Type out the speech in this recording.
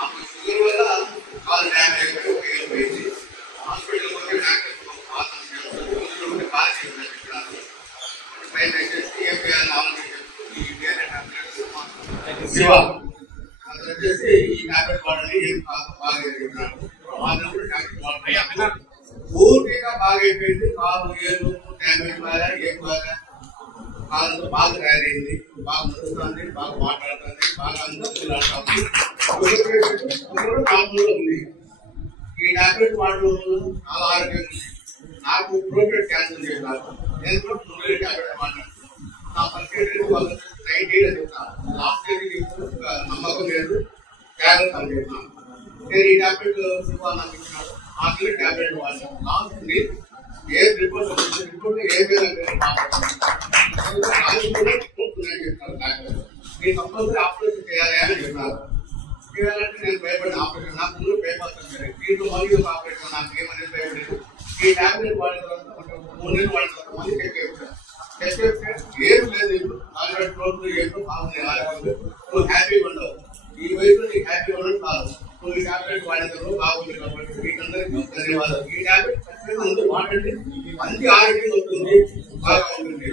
అప్పుడు షుగర్ వల్ల కాలు డ్యామేజ్ అయిపోయింది. హాస్పిటల్ పోతే డాక్టర్ కాల్ చేసినారు. ట్రైన్ వచ్చేసి ఏం చేయాలని ఆలోచించారు. శివ అది వచ్చేసి ఈ టాబ్లెట్ వాడండి, ఏం బాగా చెప్పినారు. పూర్తిగా బాగా అయిపోయింది. కాలు ఏళ్ళు డ్యామేజ్ బాగా ఏం బాగా కాలంతో బాగా తయారైంది, బాగా నడుస్తుంది, బాగా మాట్లాడుతుంది, బాగా అందరూ ఉంది. ఈ టాబ్లెట్ వాడడం చాలా ఆరోగ్యం ఉంది. నాకు ప్రోటెడ్ క్యాన్సర్ చేశారు. నేను కూడా టాబ్లెట్ మాట్లాడుతున్నాను. నా పరిస్థితి 90 అని చెప్తాను. లాస్ట్ ఇయర్ నమ్మకం లేదు, జాగ్రత్త అని చెప్తాను. నేను ఈ టాబ్లెట్ నాకు ఇచ్చినాడు. నాకు టాబ్లెట్ వాడాను. లాస్ట్ ఏ రిపోర్ట్ రిపోర్ట్ ఏమైనా నేను కంపల్సరీ ఆపరేషన్ చేయాలి అని చెప్పినారు. చేయాలంటే నేను భయపడిన ఆపరేషన్ నాకు ముందు భయపడుతుంది. దీంట్లో మళ్ళీ ఒక ఆపరేషన్ నాకు ఏమనేది భయపడలేదు. ఈ టాబ్లెట్ వాడిన తర్వాత 3 నెలలు వాడిన తర్వాత మళ్ళీ చెక్ ఏం లేదు. 40 రోజులు ఏంటో బాగుంది, నువ్వు హ్యాపీగా ఉండవు. ఈ వయసులో నీకు హ్యాపీగా ఉండడం కాదు. నువ్వు ఈ టాబ్లెట్ వాడిన తర్వాత బాగుంది కాబట్టి మీకందరికీ ధన్యవాదాలు. ఈ టాబ్లెట్ ఖచ్చితంగా ముందు వాడండి, మంచి ఆరోగ్యం ఉంటుంది, బాగా ఉంటుంది.